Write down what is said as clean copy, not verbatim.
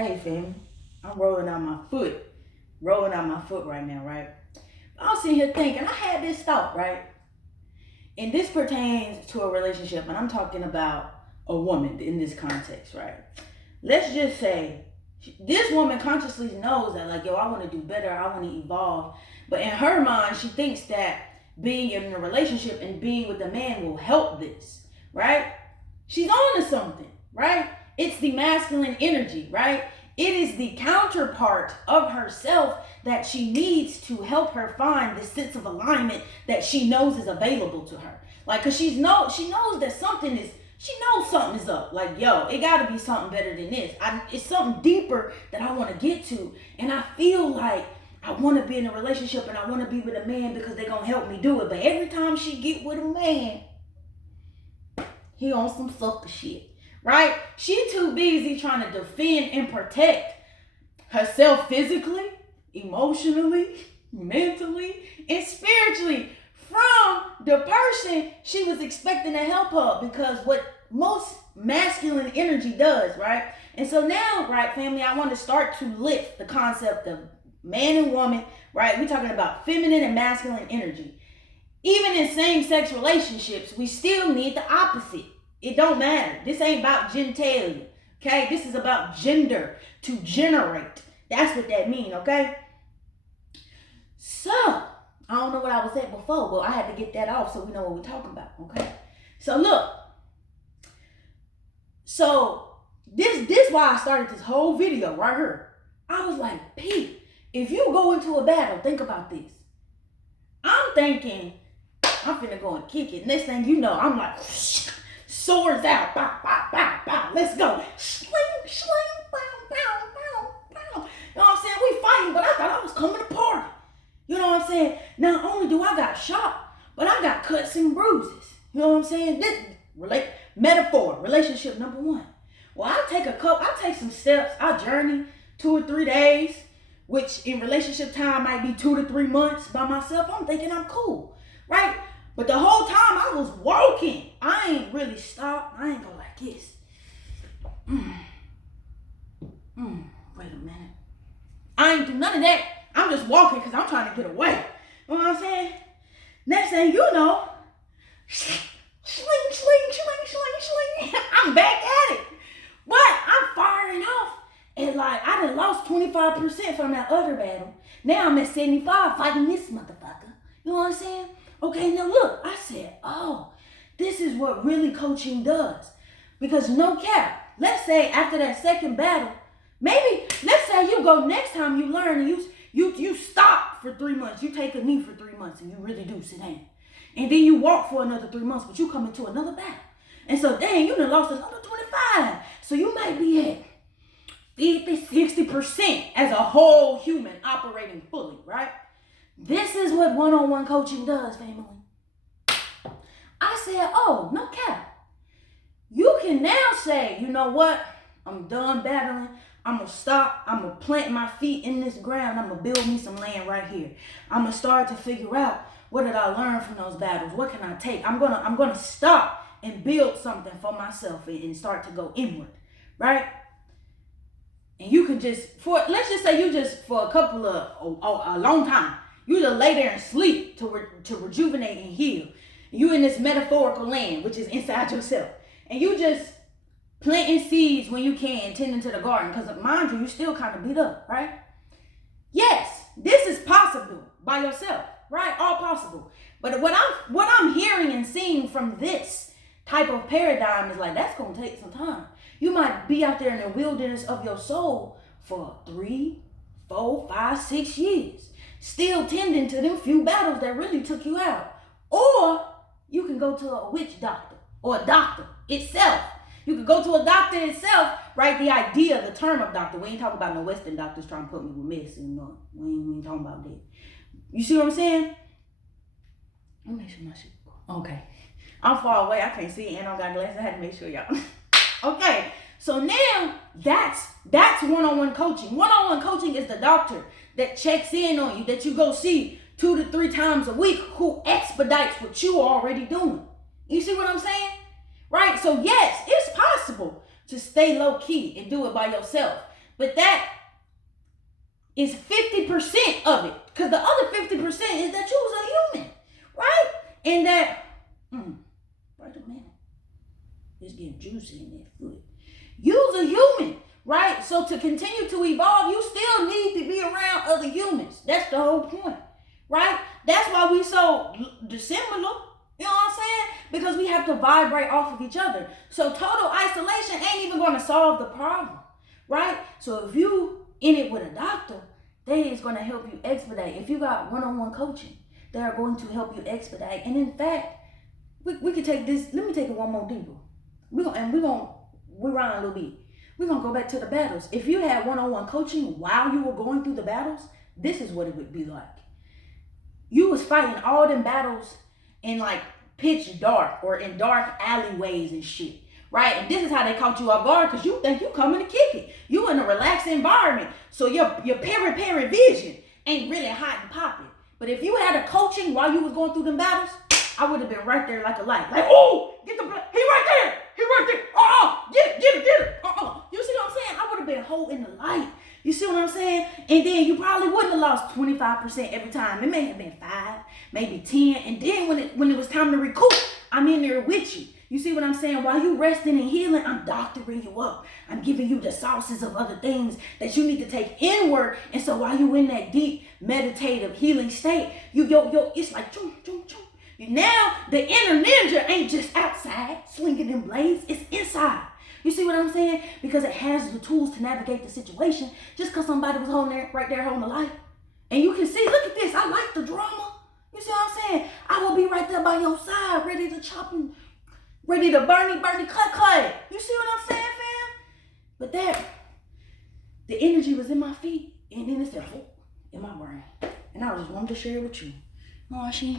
Hey, fam, I'm rolling out my foot. Rolling out my foot right now, right? I was sitting here thinking, I had this thought, right? And this pertains to a relationship, and I'm talking about a woman in this context, right? Let's just say this woman consciously knows that, like, yo, I want to do better, I want to evolve. But in her mind, she thinks that being in a relationship and being with a man will help this, right? She's on to something, right? It's the masculine energy, right? It is the counterpart of herself that she needs to help her find the sense of alignment that she knows is available to her. Like, cause she knows that she knows something is up. Like, yo, it gotta be something better than this. It's something deeper that I want to get to. And I feel like I want to be in a relationship and I want to be with a man because they're going to help me do it. But every time she get with a man, he on some sucker shit. Right? She too busy trying to defend and protect herself physically, emotionally, mentally, and spiritually from the person she was expecting to help her, because what most masculine energy does, right? And so now, right, family, I want to start to lift the concept of man and woman, right? We're talking about feminine and masculine energy. Even in same-sex relationships, we still need the opposite. It don't matter. This ain't about genitalia, okay? This is about gender, to generate. That's what that means, okay? So, I don't know what I was saying before, but I had to get that off so we know what we're talking about, okay? So, look. So, this why I started this whole video right here. I was like, Pete, if you go into a battle, think about this. I'm thinking, I'm finna go and kick it. Next thing you know, I'm like, swords out, bow, bow, bow, bow. Let's go. Sling, sling, bow, bow, bow, bow. You know what I'm saying? We fighting, but I thought I was coming to party. You know what I'm saying? Not only do I got shot, but I got cuts and bruises. You know what I'm saying? This metaphor, relationship number one. Well, I take some steps. I journey 2 or 3 days, which in relationship time might be 2 to 3 months by myself. I'm thinking I'm cool, right? But the whole time I was walking, I ain't really stopped. I ain't go like this. Wait a minute. I ain't do none of that. I'm just walking because I'm trying to get away. You know what I'm saying? Next thing you know, sling, sling, sling, sling, sling. I'm back at it. But I'm firing off. And like, I done lost 25% from that other battle. Now I'm at 75 fighting this motherfucker. You know what I'm saying? Okay, now look, I said, oh, this is what really coaching does. Because no cap, let's say after that second battle, maybe, let's say you go next time you learn and you stop for 3 months. You take a knee for 3 months and you really do sit down. And then you walk for another 3 months, but you come into another battle. And so, dang, you done lost another 25. So you might be at 50-60% as a whole human operating fully, right? This is what one-on-one coaching does, family. I said, oh, no cap. You can now say, you know what? I'm done battling. I'm going to stop. I'm going to plant my feet in this ground. I'm going to build me some land right here. I'm going to start to figure out, what did I learn from those battles? What can I take? I'm going to stop and build something for myself and start to go inward, right? And you can let's just say you just, for a long time, you just lay there and sleep to rejuvenate and heal. You in this metaphorical land, which is inside yourself. And you just planting seeds when you can, tending to the garden. Because mind you still kind of beat up, right? Yes, this is possible by yourself, right? All possible. But what I'm hearing and seeing from this type of paradigm is like, that's going to take some time. You might be out there in the wilderness of your soul for 3, 4, 5, 6 years, still tending to them few battles that really took you out. Or you can go to a witch doctor or a doctor itself. You could go to a doctor itself, right? The idea, the term of doctor. We ain't talking about no Western doctors trying to put me with medicine. No, we ain't talking about that. You see what I'm saying? Let me make sure my shit. Okay. I'm far away. I can't see and I don't got glasses. I had to make sure y'all. Okay. So now that's one-on-one coaching. One-on-one coaching is the doctor that checks in on you, that you go see 2 to 3 times a week, who expedites what you are already doing. You see what I'm saying? Right? So yes, it's possible to stay low key and do it by yourself. But that is 50% of it. Because the other 50% is that you was a human, right? And that, wait a minute. It's getting juicy in that foot. You's a human, right? So to continue to evolve, you still need to be around other humans. That's the whole point, right? That's why we so dissimilar. You know what I'm saying? Because we have to vibrate off of each other. So total isolation ain't even going to solve the problem, right? So if you in it with a doctor, they is going to help you expedite. If you got one-on-one coaching, they are going to help you expedite. And in fact, we can take this. Let me take it one more deeper. We run a little bit. We're going to go back to the battles. If you had one-on-one coaching while you were going through the battles, this is what it would be like. You was fighting all them battles in like pitch dark or in dark alleyways and shit, right? And this is how they caught you off guard because you think you coming to kick it. You in a relaxed environment, so your peri vision ain't really hot and popping. But if you had a coaching while you was going through them battles, I would have been right there like a light. Like, oh, get the blood. He right there. Get it. You see what I'm saying? I would have been holding the light. You see what I'm saying? And then you probably wouldn't have lost 25% every time. It may have been 5, maybe 10. And then when it was time to recoup, I'm in there with you. You see what I'm saying? While you resting and healing, I'm doctoring you up. I'm giving you the sauces of other things that you need to take inward. And so while you in that deep, meditative, healing state, it's like choo, choo, choo. Now the inner ninja ain't just outside swinging them blades. It's inside. You see what I'm saying? Because it has the tools to navigate the situation. Just because somebody was right there holding the light. And you can see, look at this. I like the drama. You see what I'm saying? I will be right there by your side, ready to chop and ready to Bernie, cut. You see what I'm saying, fam? But the energy was in my feet. And then it said, in my brain. And I just wanted to share it with you. Oh, she